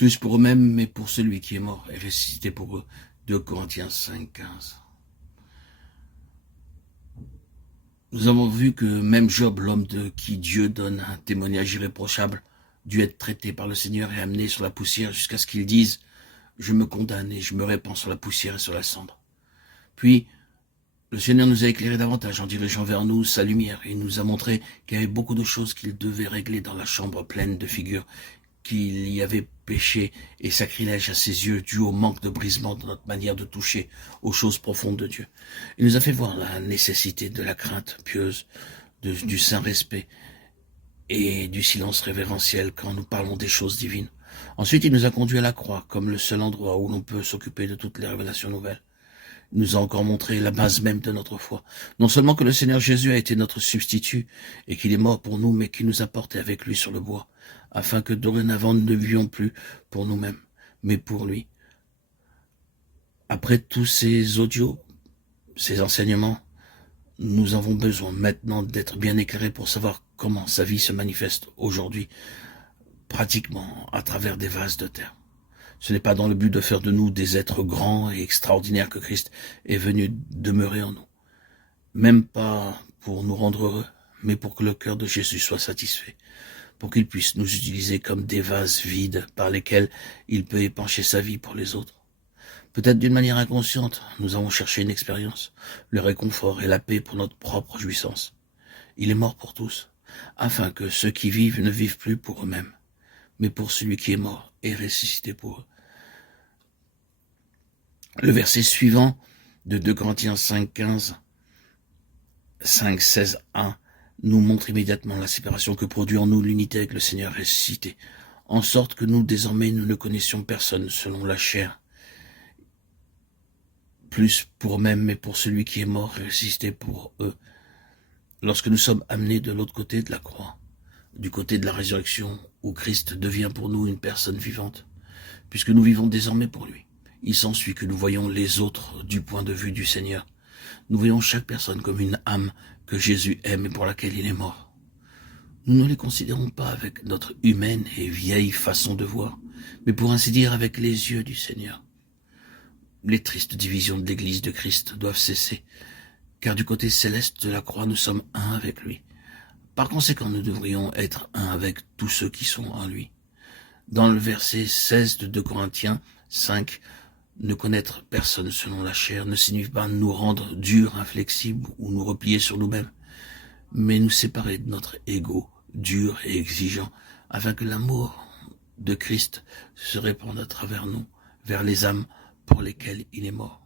plus pour eux-mêmes, mais pour celui qui est mort et ressuscité pour eux. 2 Corinthiens 5:15. Nous avons vu que même Job, l'homme de qui Dieu donne un témoignage irréprochable, dut être traité par le Seigneur et amené sur la poussière jusqu'à ce qu'il dise « Je me condamne et je me répands sur la poussière et sur la cendre ». Puis, le Seigneur nous a éclairé davantage en dirigeant vers nous sa lumière et nous a montré qu'il y avait beaucoup de choses qu'il devait régler dans la chambre pleine de figures, qu'il y avait péché et sacrilège à ses yeux dû au manque de brisement de notre manière de toucher aux choses profondes de Dieu. Il nous a fait voir la nécessité de la crainte pieuse, du saint respect et du silence révérentiel quand nous parlons des choses divines. Ensuite, il nous a conduits à la croix comme le seul endroit où l'on peut s'occuper de toutes les révélations nouvelles. Il nous a encore montré la base même de notre foi. Non seulement que le Seigneur Jésus a été notre substitut et qu'il est mort pour nous, mais qu'il nous a portés avec lui sur le bois, afin que dorénavant nous ne vivions plus pour nous-mêmes, mais pour lui. Après tous ces audios, ces enseignements, nous avons besoin maintenant d'être bien éclairés pour savoir comment sa vie se manifeste aujourd'hui, pratiquement à travers des vases de terre. Ce n'est pas dans le but de faire de nous des êtres grands et extraordinaires que Christ est venu demeurer en nous. Même pas pour nous rendre heureux, mais pour que le cœur de Jésus soit satisfait, pour qu'il puisse nous utiliser comme des vases vides par lesquels il peut épancher sa vie pour les autres. Peut-être d'une manière inconsciente, nous avons cherché une expérience, le réconfort et la paix pour notre propre jouissance. Il est mort pour tous, afin que ceux qui vivent ne vivent plus pour eux-mêmes, mais pour celui qui est mort et ressuscité pour eux. Le verset suivant de 2 Corinthiens 5:15, 5:16a nous montre immédiatement la séparation que produit en nous l'unité avec le Seigneur ressuscité, en sorte que nous désormais nous ne connaissions personne selon la chair, plus pour eux-mêmes, mais pour celui qui est mort et ressuscité pour eux. Lorsque nous sommes amenés de l'autre côté de la croix, du côté de la résurrection, où Christ devient pour nous une personne vivante, puisque nous vivons désormais pour lui, il s'ensuit que nous voyons les autres du point de vue du Seigneur. Nous voyons chaque personne comme une âme que Jésus aime et pour laquelle il est mort. Nous ne les considérons pas avec notre humaine et vieille façon de voir, mais pour ainsi dire avec les yeux du Seigneur. Les tristes divisions de l'Église de Christ doivent cesser, car du côté céleste de la croix, nous sommes un avec lui. Par conséquent, nous devrions être un avec tous ceux qui sont en lui. Dans le verset 16 de 2 Corinthiens 5, ne connaître personne selon la chair ne signifie pas nous rendre durs, inflexibles ou nous replier sur nous-mêmes, mais nous séparer de notre ego dur et exigeant, afin que l'amour de Christ se répande à travers nous, vers les âmes pour lesquelles il est mort.